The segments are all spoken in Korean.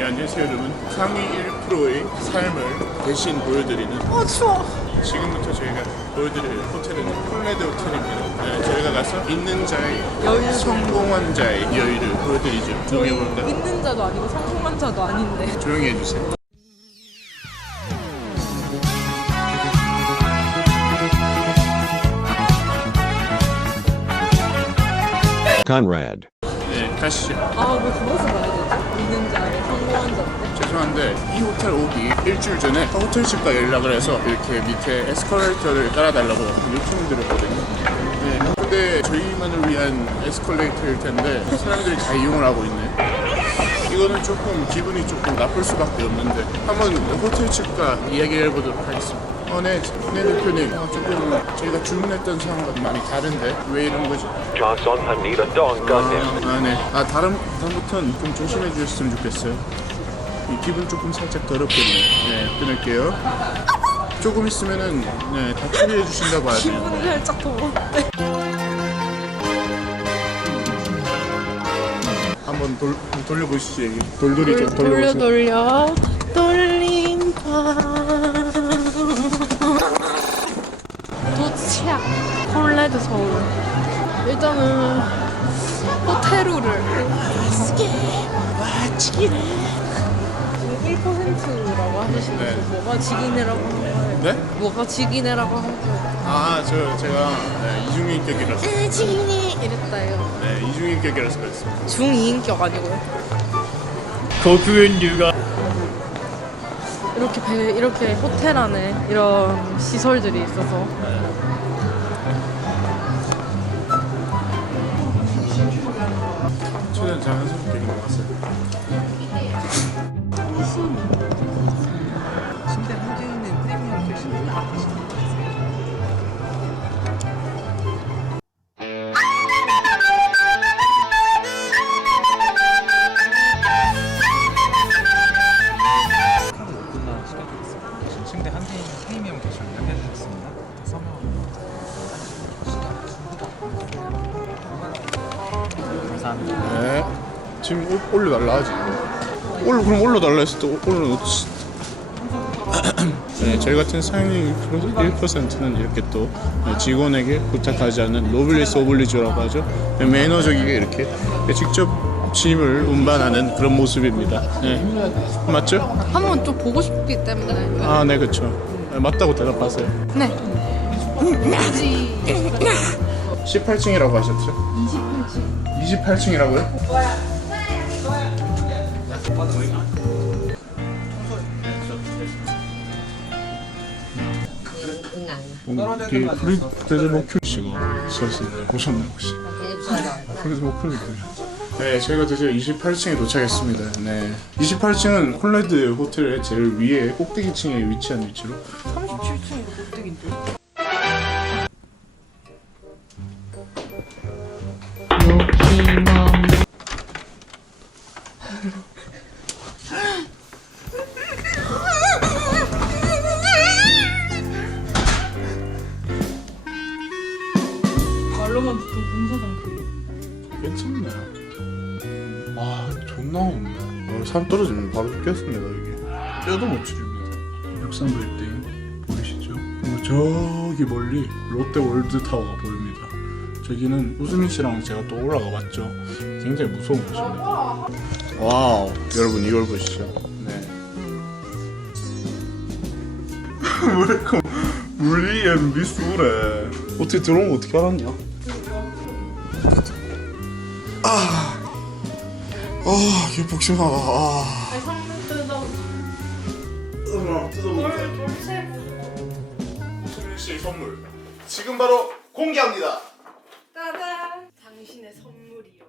네, 안녕하세요 여러분. 상위 1%의 삶을 대신 보여드리는 어 추워. 지금부터 저희가 보여드릴 호텔은 콜레드 호텔입니다. 네, 저희가 가서 있는 자의 여유. 성공한 자의 여유를 보여드리죠. 조용히 해볼까? 있는 자도 아니고 성공한 자도 아닌데. 조용히 해주세요. Conrad. 네, 가시죠. 아왜 그것을 봐야 되지? 있는 자의 성공 한 자인데. 죄송한데 이 호텔 오기 일주일 전에 호텔 측과 연락을 해서 이렇게 밑에 에스컬레이터를 깔아달라고 요청을 드렸거든요. 네, 근데 저희만을 위한 에스컬레이터일 텐데 사람들이 다 이용을 하고 있네. 이거는 조금 기분이 조금 나쁠 수밖에 없는데 한번 호텔 측과 이야기를 해보도록 하겠습니다. 어, 네, 네 대표님. 어, 조금 저희가 주문했던 상황과 많이 다른데 왜 이런 gun here. 아, 네. 아, 다른, 다음부터는 좀 조심해 주셨으면 좋겠어요. 이 기분 조금 살짝 더럽겠네. 네, 끊을게요. 조금 있으면은, 네, 다 처리해 주신다고 하네요. 기분이 살짝 더운데. 한번 돌, 돌려보시죠, 여기. 돌돌이 좀 돌려 돌려보세요. 돌려 돌림판. 도착. 콜레드 서울. 일단은 호텔루를. 지금 1%라고 하시는데 네. 뭐가 지기네라고 한 거예요? 네? 뭐가 지기네라고 한 거예요? 아, 저, 제가, 네, 이중인격이라서. 에 지기네 이랬다요. 네, 이중인격이라서 그랬습니다. 중이인격 아니고요? 거두엔 유가. 이렇게 배, 이렇게 호텔 안에 이런 시설들이 있어서 최대한 자연스럽게 감사합니다. 네. 지금 올- 올려달라 하지. 올려 그럼 올려달라 했을 때 올- 올려놓지. 네, 저희 같은 상위 1%는 이렇게 또 직원에게 부탁하지 않는 노블리스 오블리주라고 하죠. 네, 매너적이게 이렇게 직접 짐을 운반하는 그런 모습입니다. 네. 맞죠? 한번 좀 보고 싶기 때문에 아, 네, 그렇죠. 네, 맞다고 대답하세요. 네 굳이 18층이라고 하셨죠? 28층. 28층이라고요? 뒤에 프리드 목표시고 서있습니다. 보셨나요 혹시? 프리드 목표를 네, 저희가 드디어 28층에 도착했습니다. 네, 28층은 콜레드 호텔의 제일 위에 꼭대기층에 위치한 위치로 37층이 꼭대기인데 괜찮네. 와, 존나 없네. 어, 산 떨어지면 바로 죽겠습니다, 여기. 뼈도 못 추립니다. 63빌딩 보이시죠? 그리고 저기 멀리 롯데 월드타워가 보입니다. 저기는 우수민 씨랑 제가 또 올라가 봤죠. 굉장히 무서운 곳입니다. 와우, 여러분 이걸 보시죠. 네. 왜 이렇게 물리엔 미스물에 어떻게 들어온 거 어떻게 알았냐? 아, 이게 복싱하다. 아. 소민 씨 선물. 지금 바로 공개합니다. 따단 당신의 선물이요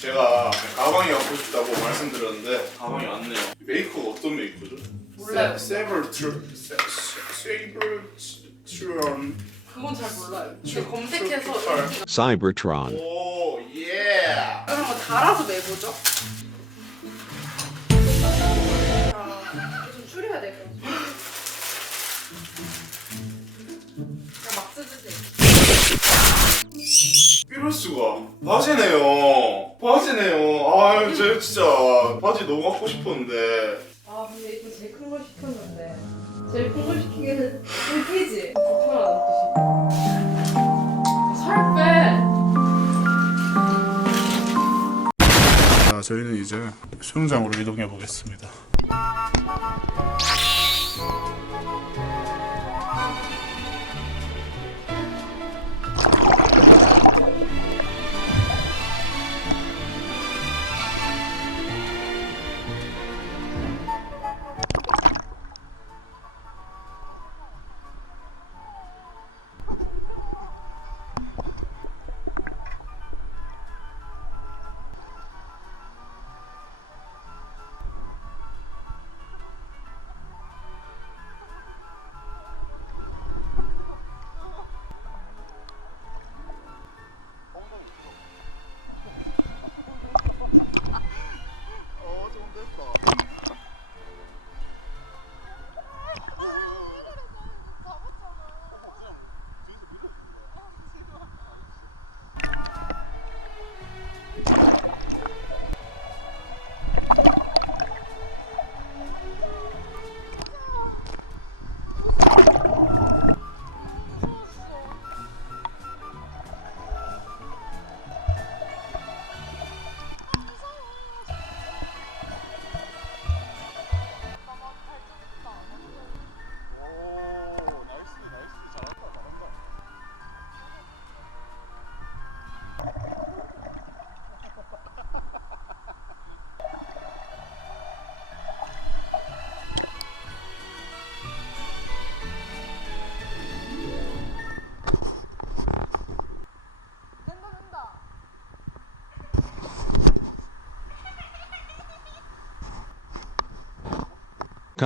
제가 가방이 갖고 싶다고 말씀드렸는데 가방이 왔네요. 메이커가 어떤 메이커죠? 몰라요. 세이버 트루 세- 세이버 트론. 그건 잘 몰라요 근데 검색해서 Cybertron. 오, 예. 그럼 한번 달아서 매보죠 아, 좀 줄여야 될 것 같아 그냥 막 쓰듯이 이럴 수가. 바지네요. 바지네요. 아유, 저 진짜 바지 너무 갖고 싶었는데. 아 근데 이거 제일 큰 걸 시켰는데 제일 큰 걸 시키기에는 웃기지? 저희는 이제 수영장으로 이동해 보겠습니다.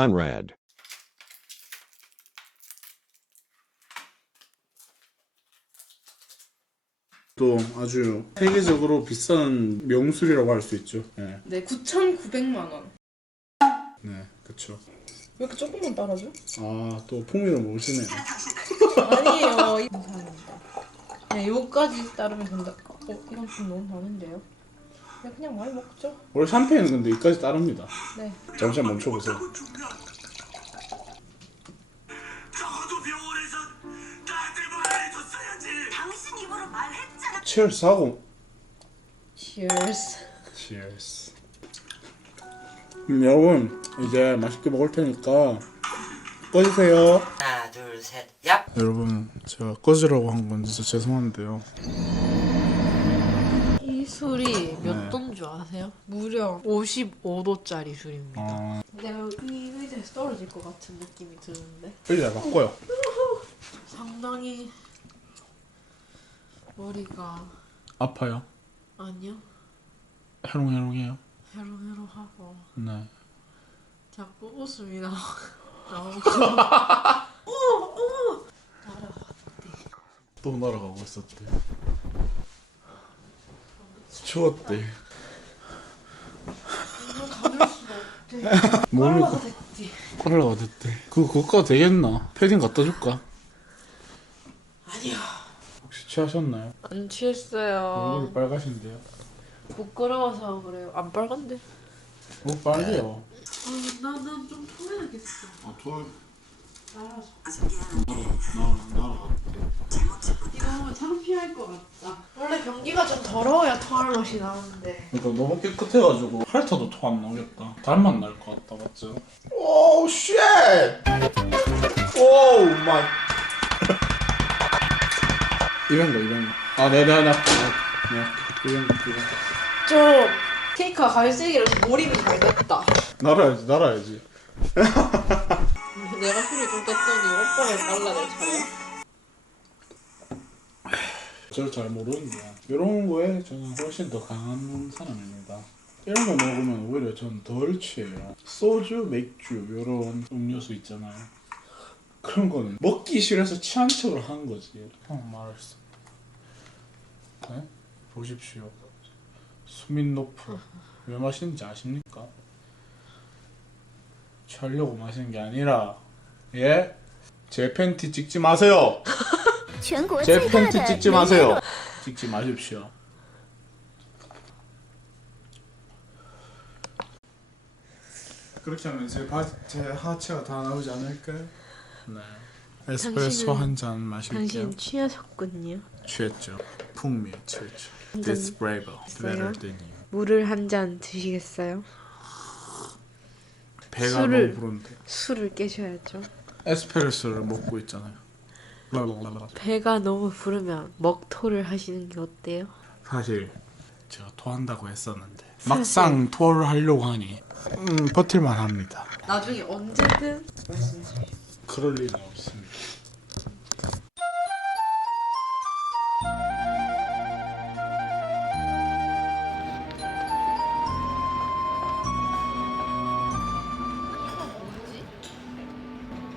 Conrad. 또 아주 세계적으로 비싼 명술이라고 할 수 있죠. 네, 네 9,900만 원. 네, 그렇죠. 왜 이렇게 조금만 따라줘? 아, 또 풍미를 모르시네요. 아니에요. 감사합니다. 네, 요까지 따르면 된다. 어, 이건 좀 너무 많은데요? 그냥, 그냥 많이 먹죠? 원래 샴페인은 근데 이까지 따릅니다. 네. 잠시만 멈춰보세요. 치얼스 하고 Cheers. 치얼스. 음, 여러분 이제 맛있게 먹을 테니까 꺼주세요. 하나, 둘, 셋, 얍. 여러분 제가 꺼지라고 한 건 진짜 죄송한데요. 이 술이 몇 네. 도인 줄 아세요? 무려 55도짜리 술입니다. 아, 내가 이 의자에서 떨어질 것 같은 느낌이 드는데 빨리 바꿔요. 상당히 머리가 아파요? 아니요 해롱해롱해요? 해롱해롱하고 네. 자꾸 웃음이 나 나오고 또 날아가고 있었대. 추웠대. 몸이 올라가 됐지 올라가 됐대. 그 그거 되겠나? 패딩 갖다 줄까? 취하셨나요? 안 취했어요 얼굴이 빨가신데요. 부끄러워서 그래요 안 빨간데 뭐 빨개요. 아나난좀 토해야겠어 아 토. 알아서 나. 이거 창피할 것 같다 원래 변기가 좀 더러워야 토할 맛이 나는데 그러니까 너무 깨끗해가지고 핥아도 토 안 나오겠다. 달맛 날것 같다, 맞죠? 오 쉣! 오 마이. 이런 거 이런 거. 아 네네 네. 네 이런 거 이런 거. 좀 케이크가 갈색이라서 몰입이 잘 됐다 날아야지 날아야지. 내가 술을 좀 깼더니 오빠가 날라낼 차례야 저를 잘 모르는데 이런 거에 저는 훨씬 더 강한 사람입니다. 이런 거 먹으면 오히려 전 덜 취해요. 소주, 맥주 이런 음료수 있잖아요. 그런 거는 먹기 싫어서 취한 척을 한 거지. 형 말했어. 네? 보십시오. 수민노프 왜 마시는지 아십니까? 취하려고 마시는 게 아니라 예? 제 팬티 찍지 마세요. 제 팬티 찍지 마세요. 찍지 마십시오. 그렇게 하면 제, 바, 제 하체가 다 나오지 않을까요? 네. 에스프레소 한 잔 마실게요. 당신 취하셨군요. 취했죠. 풍미 취했죠. This braver, better than you. 물을 한 잔 드시겠어요? 배가 술을- 너무 부른데. 술을 깨셔야죠. 에스프레소를 먹고 있잖아요. 랄랄랄라. 배가 너무 부르면 먹토를 하시는 게 어때요? 사실 제가 토한다고 했었는데 막상 토를 하려고 하니 음, 버틸만 합니다. 나중에 언제든 말씀해주세요. 그럴 리는 없습니다.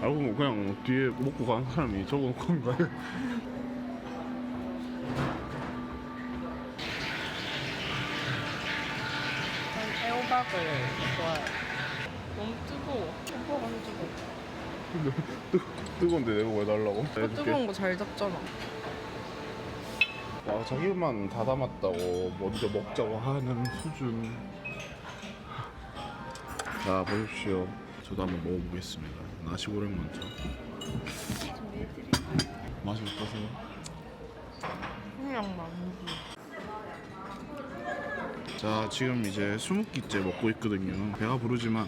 알고 보면 그냥 뒤에 먹고 가는 사람이 적어놓은 건가요? 애호박을 좋아해요. 너무 뜨거워. 뜨거운데 내가 왜 달라고? 뜨거운 거 잘 잡잖아. 와 자기만 다 담았다고 먼저 먹자고 하는 수준 자 보십시오 저도 한번 먹어보겠습니다 나시고랭 먼저 맛이 어떠세요? 그냥 만두. 자 지금 이제 수묵기째 먹고 있거든요 배가 부르지만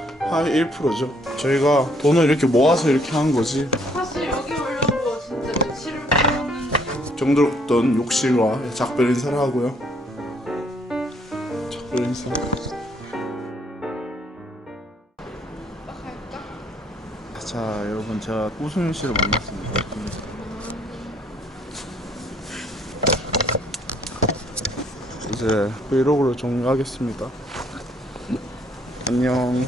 하위 1%죠. 저희가 돈을 이렇게 모아서 이렇게 한 거지. 사실 여기 오려고 진짜 며칠을 걸었는데. 정들었던 욕실과 작별 인사를 하고요. 작별 인사 자 여러분 제가 우승윤 씨를 만났습니다. 이제 브이로그를 종료하겠습니다. 안녕.